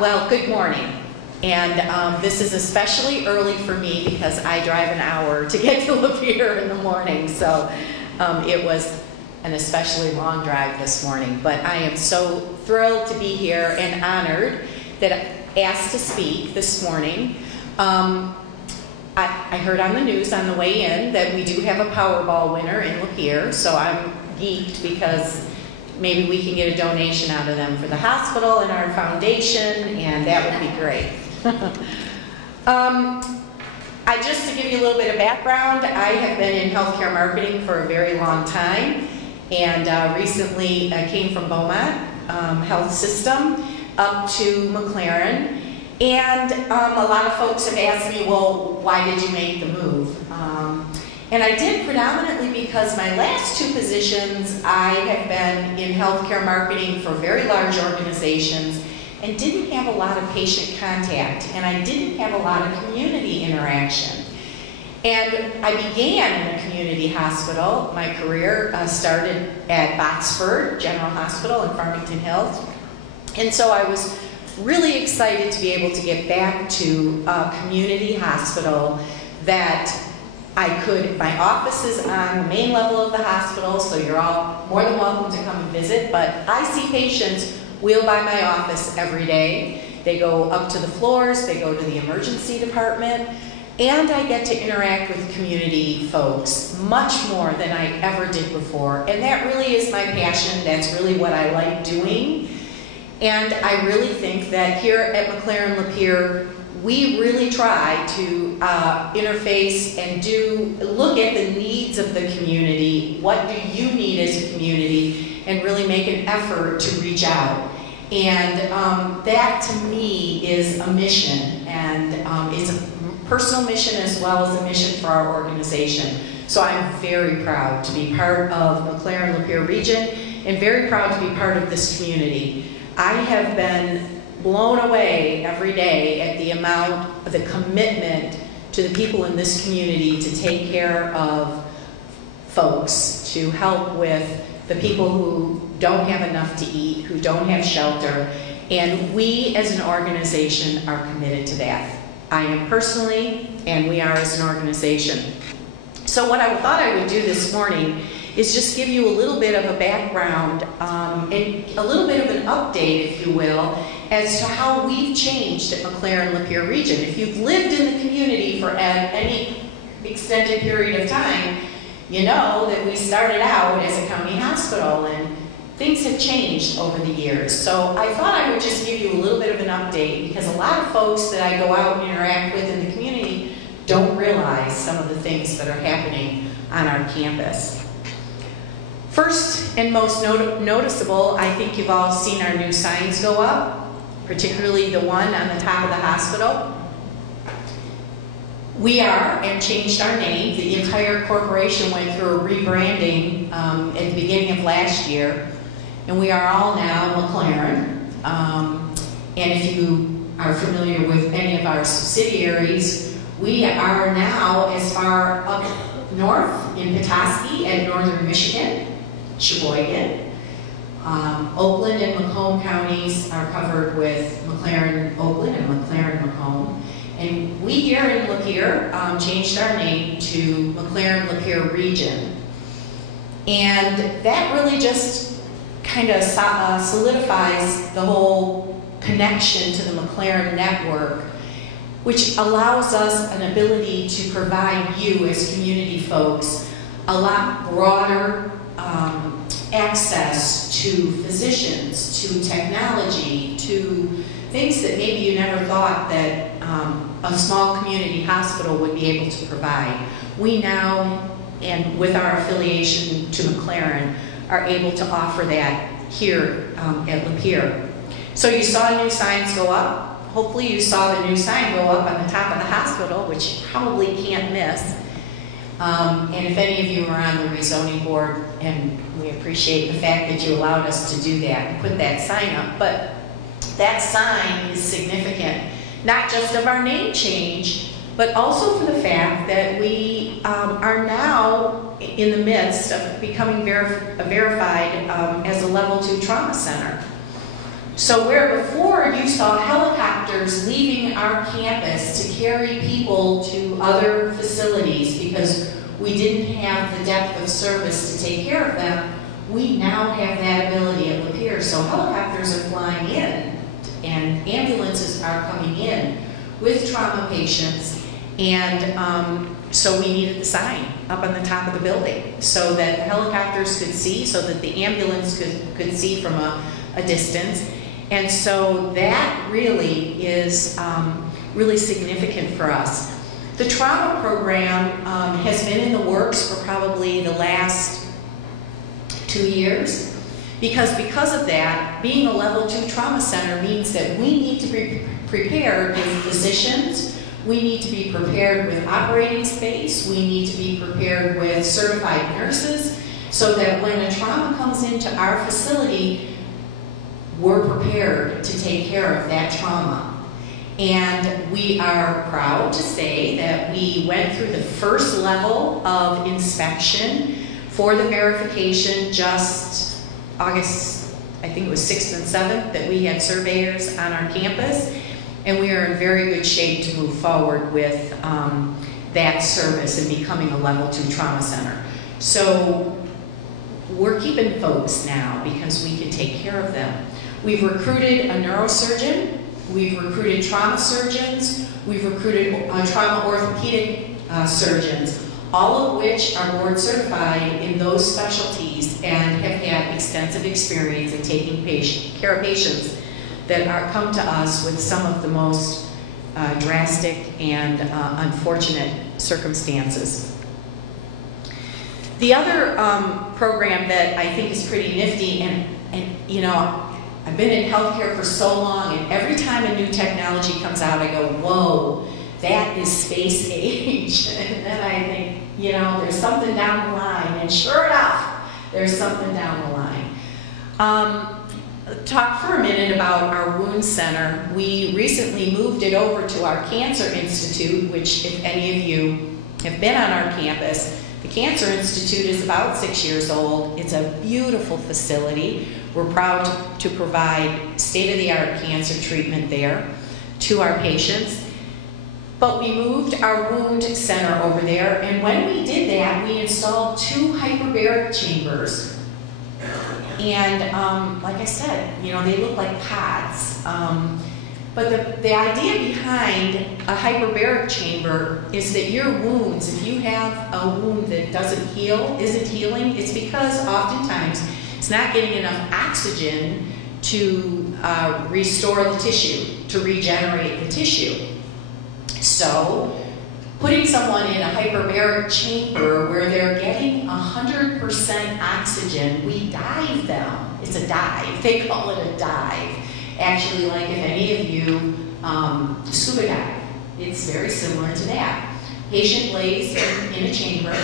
Well, good morning. And this is especially early for me because I drive an hour to get to Lapeer in the morning. So it was an especially long drive this morning. But I am so thrilled to be here and honored that I asked to speak this morning. I heard on the news on the way in that we do have a Powerball winner in Lapeer. So I'm geeked because maybe we can get a donation out of them for the hospital and our foundation, and that would be great. Just to give you a little bit of background, I have been in healthcare marketing for a very long time, and recently I came from Beaumont Health System up to Mclaren, and a lot of folks have asked me, well, why did you make the move? And I did predominantly because my last two positions, I have been in healthcare marketing for very large organizations and didn't have a lot of patient contact, and I didn't have a lot of community interaction. And I began in a community hospital. My career started at Boxford General Hospital in Farmington Hills. And so I was really excited to be able to get back to a community hospital that I could, my office is on the main level of the hospital, so you're all more than welcome to come and visit, but I see patients wheel by my office every day. They go up to the floors, they go to the emergency department, and I get to interact with community folks much more than I ever did before. And that really is my passion. That's really what I like doing. And I really think that here at Mclaren Lapeer, we really try to interface and look at the needs of the community. What do you need as a community? And really make an effort to reach out. And that to me is a mission, and it's a personal mission as well as a mission for our organization. So I'm very proud to be part of Mclaren Lapeer region and very proud to be part of this community. I have been blown away every day at the amount of the commitment to the people in this community to take care of folks, to help with the people who don't have enough to eat, who don't have shelter, and we as an organization are committed to that. I am personally, and we are as an organization. So what I thought I would do this morning is just give you a little bit of a background and a little bit of an update, if you will, as to how we've changed at Mclaren Lapeer region. If you've lived in the community for any extended period of time, you know that we started out as a county hospital and things have changed over the years. So I thought I would just give you a little bit of an update because a lot of folks that I go out and interact with in the community don't realize some of the things that are happening on our campus. First and most noticeable, I think you've all seen our new signs go up, particularly the one on the top of the hospital. We are, and changed our name. The entire corporation went through a rebranding at the beginning of last year, and we are all now Mclaren. And if you are familiar with any of our subsidiaries, we are now as far up north in Petoskey and northern Michigan, Sheboygan. Oakland and Macomb counties are covered with Mclaren Oakland and Mclaren Macomb. And we here in Lapeer changed our name to Mclaren Lapeer Region. And that really just kind of solidifies the whole connection to the Mclaren network, which allows us an ability to provide you as community folks a lot broader access to physicians, to technology, to things that maybe you never thought that a small community hospital would be able to provide. We now, and with our affiliation to Mclaren, are able to offer that here at Lapeer. So you saw new signs go up. Hopefully you saw the new sign go up on the top of the hospital, which you probably can't miss. And if any of you are on the rezoning board, and we appreciate the fact that you allowed us to do that and put that sign up, but that sign is significant, not just of our name change, but also for the fact that we are now in the midst of becoming verified as a level 2 trauma center. So where before you saw helicopters leaving our campus to carry people to other facilities because we didn't have the depth of service to take care of them, we now have that ability at Lapeer. So helicopters are flying in and ambulances are coming in with trauma patients, and so we needed the sign up on the top of the building so that the helicopters could see, so that the ambulance could see from a distance. And so that really is really significant for us. The trauma program has been in the works for probably the last 2 years, because of that, being a level 2 trauma center means that we need to be prepared with physicians, we need to be prepared with operating space, we need to be prepared with certified nurses, so that when a trauma comes into our facility, we're prepared to take care of that trauma. And we are proud to say that we went through the first level of inspection for the verification just August, I think it was 6th and 7th, that we had surveyors on our campus, and we are in very good shape to move forward with that service and becoming a level 2 trauma center. So we're keeping folks now because we can take care of them. We've recruited a neurosurgeon, we've recruited trauma surgeons, we've recruited trauma orthopedic surgeons, all of which are board certified in those specialties and have had extensive experience in taking care of patients that come to us with some of the most drastic and unfortunate circumstances. The other program that I think is pretty nifty, and you know, I've been in healthcare for so long, and every time a new technology comes out, I go, whoa, that is space age. And then I think, you know, there's something down the line, and sure enough, there's something down the line. Talk for a minute about our wound center. We recently moved it over to our Cancer Institute, which if any of you have been on our campus, the Cancer Institute is about 6 years old. It's a beautiful facility. We're proud to provide state-of-the-art cancer treatment there to our patients. But we moved our wound center over there, and when we did that, we installed 2 hyperbaric chambers. And like I said, you know, they look like pods. But the idea behind a hyperbaric chamber is that your wounds, if you have a wound that isn't healing, it's because oftentimes it's not getting enough oxygen to restore the tissue, to regenerate the tissue. So putting someone in a hyperbaric chamber where they're getting 100% oxygen, we dive them. It's a dive. They call it a dive. Actually, like if any of you scuba dive, it's very similar to that. Patient lays in a chamber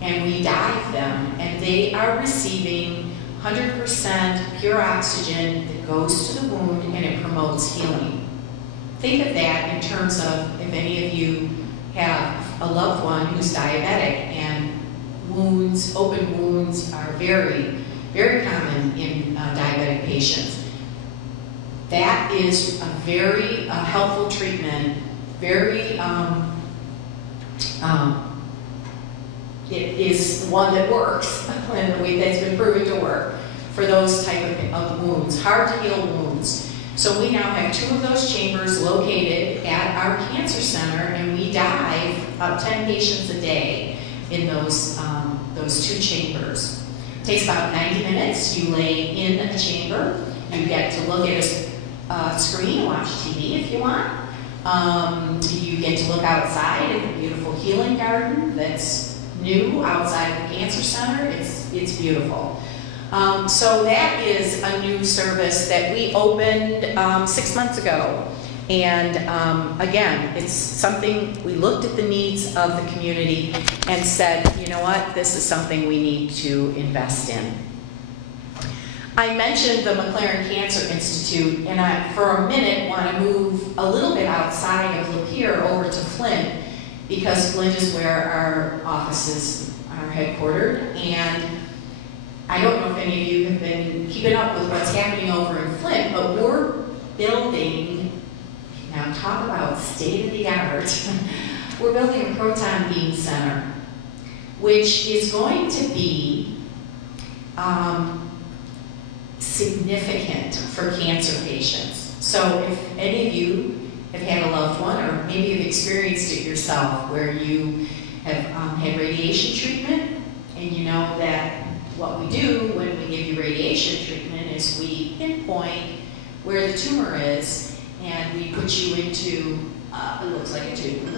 and we dive them, and they are receiving 100% pure oxygen that goes to the wound, and it promotes healing. Think of that in terms of if any of you have a loved one who's diabetic, and wounds, open wounds are very, very common in diabetic patients. That is a very helpful treatment, very, it is one that works, and that's been proven to work for those type of wounds, hard to heal wounds. So we now have 2 of those chambers located at our cancer center, and we dive about 10 patients a day in those 2 chambers. It takes about 90 minutes. You lay in a chamber. You get to look at a screen and watch TV if you want. You get to look outside at the beautiful healing garden that's new outside the cancer center. It's beautiful. So that is a new service that we opened 6 months ago. And again, it's something, we looked at the needs of the community and said, you know what, this is something we need to invest in. I mentioned the Mclaren Cancer Institute, and I, for a minute, want to move a little bit outside of Lapeer over to Flint, because Flint is where our offices are headquartered. And I don't know if any of you have been keeping up with what's happening over in Flint, but we're building, now talk about state-of-the-art, we're building a proton beam center, which is going to be significant for cancer patients. So if any of you have had a loved one, or maybe you've experienced it yourself, where you have had radiation treatment, and you know that what we do when we give you radiation treatment is we pinpoint where the tumor is, and we put you into, it looks like a tube,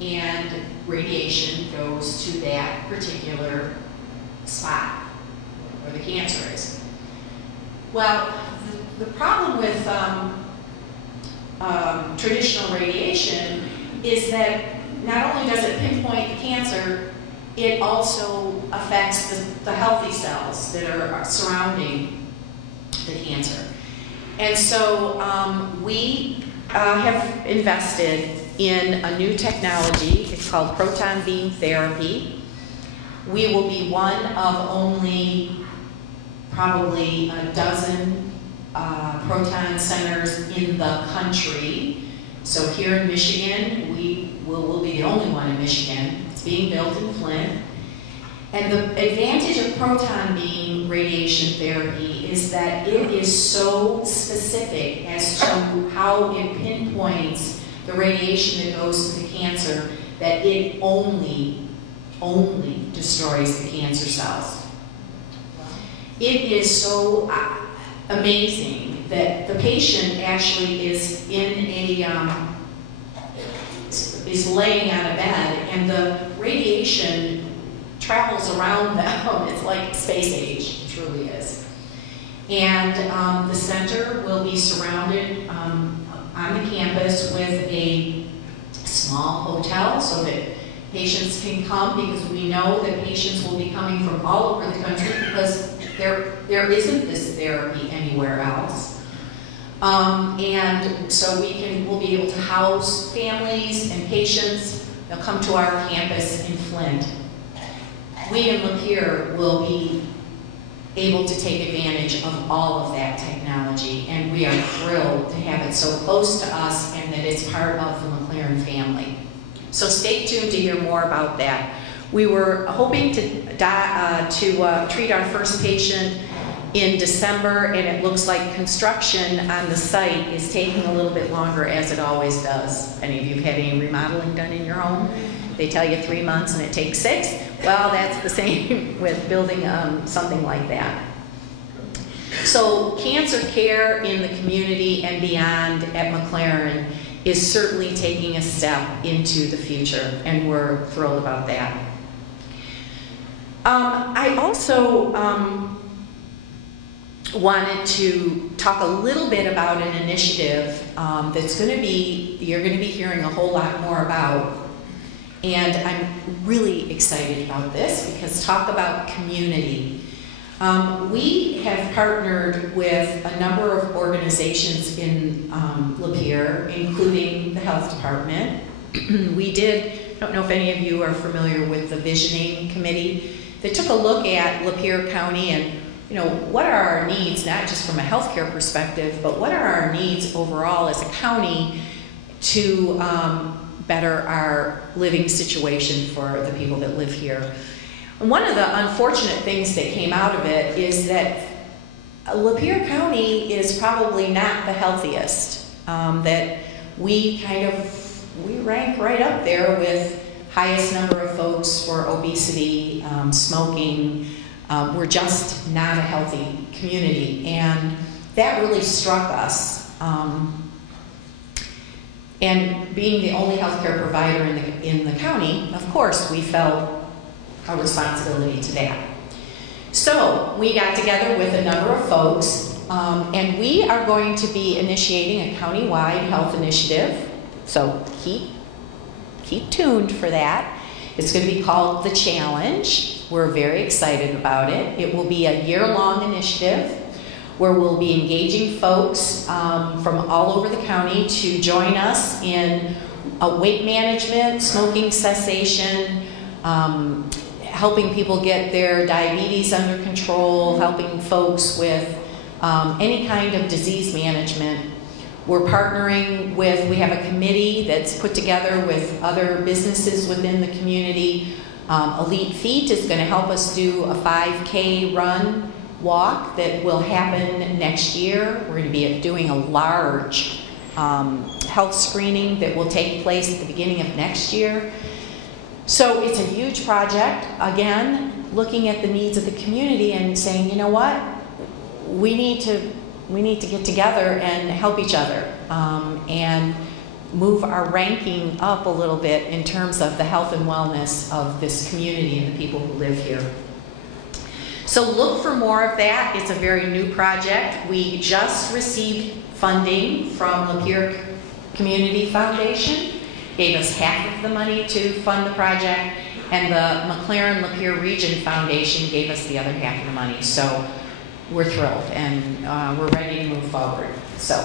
and radiation goes to that particular spot where the cancer is. Well, the problem with traditional radiation is that not only does it pinpoint the cancer, it also affects the healthy cells that are surrounding the cancer. And so we have invested in a new technology. It's called proton beam therapy. We will be one of only probably a dozen proton centers in the country. So here in Michigan, we'll be the only one in Michigan. It's being built in Flint. And the advantage of proton beam radiation therapy is that it is so specific as to how it pinpoints the radiation that goes to the cancer that it only destroys the cancer cells. It is so amazing that the patient actually is in a is laying on a bed, and the radiation travels around them. It's like space age, it truly is. And the center will be surrounded on the campus with a small hotel so that patients can come, because we know that patients will be coming from all over the country because there isn't this therapy anywhere else. And so we'll be able to house families and patients. They'll come to our campus in Flint. We in Lapeer will be able to take advantage of all of that technology, and we are thrilled to have it so close to us and that it's part of the Mclaren family. So stay tuned to hear more about that. We were hoping to treat our first patient in December, and it looks like construction on the site is taking a little bit longer, as it always does. Any of you have had any remodeling done in your home? They tell you 3 months and it takes 6. Well, that's the same with building something like that. So cancer care in the community and beyond at Mclaren is certainly taking a step into the future, and we're thrilled about that. I also wanted to talk a little bit about an initiative that's going to be, you're going to be hearing a whole lot more about. And I'm really excited about this because talk about community. We have partnered with a number of organizations in Lapeer, including the health department. We did, I don't know if any of you are familiar with the visioning committee that took a look at Lapeer County and, you know, what are our needs, not just from a healthcare perspective, but what are our needs overall as a county to better our living situation for the people that live here. And one of the unfortunate things that came out of it is that Lapeer County is probably not the healthiest. That we rank right up there with highest number of folks for obesity, smoking. We're just not a healthy community, and that really struck us. And being the only healthcare provider in the county, of course, we felt a responsibility to that. So we got together with a number of folks, and we are going to be initiating a county-wide health initiative. So keep tuned for that. It's going to be called The Challenge. We're very excited about it. It will be a year-long initiative where we'll be engaging folks from all over the county to join us in weight management, smoking cessation, helping people get their diabetes under control, helping folks with any kind of disease management. We're partnering with, we have a committee that's put together with other businesses within the community. Elite Feet is going to help us do a 5K run walk that will happen next year. We're going to be doing a large health screening that will take place at the beginning of next year. So it's a huge project. Again, looking at the needs of the community and saying, you know what, we need to get together and help each other and move our ranking up a little bit in terms of the health and wellness of this community and the people who live here. So look for more of that. It's a very new project. We just received funding from Lapeer Community Foundation, gave us half of the money to fund the project, and the Mclaren Lapeer Region Foundation gave us the other half of the money. So we're thrilled and we're ready to move forward. So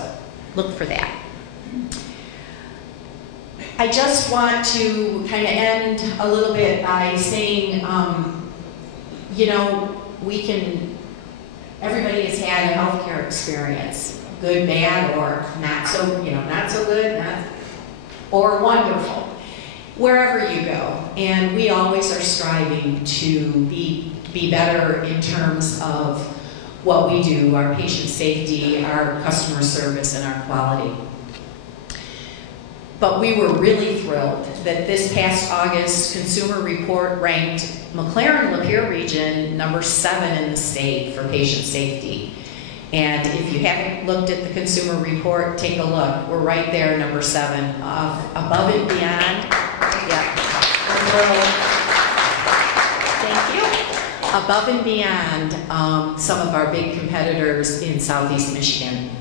look for that. I just want to kind of end a little bit by saying, you know, everybody has had a healthcare experience, good, bad, or not so, not so good, or wonderful, wherever you go. And we always are striving to be better in terms of what we do, our patient safety, our customer service, and our quality. But we were really thrilled that this past August Consumer Report ranked Mclaren Lapeer Region number 7 in the state for patient safety. And if you haven't looked at the Consumer Report, take a look. We're right there, number 7, above and beyond. Yeah, we're thrilled. Thank you. Above and beyond some of our big competitors in Southeast Michigan.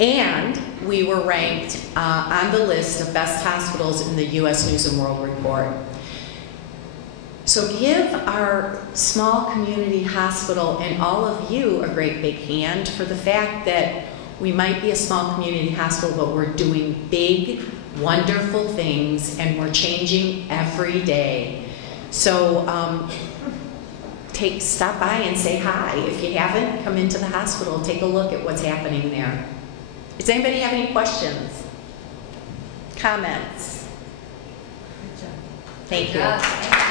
And we were ranked on the list of best hospitals in the U.S. News and World Report. So give our small community hospital and all of you a great big hand for the fact that we might be a small community hospital, but we're doing big, wonderful things, and we're changing every day. So stop by and say hi. If you haven't, come into the hospital, take a look at what's happening there. Does anybody have any questions? Comments? Thank you.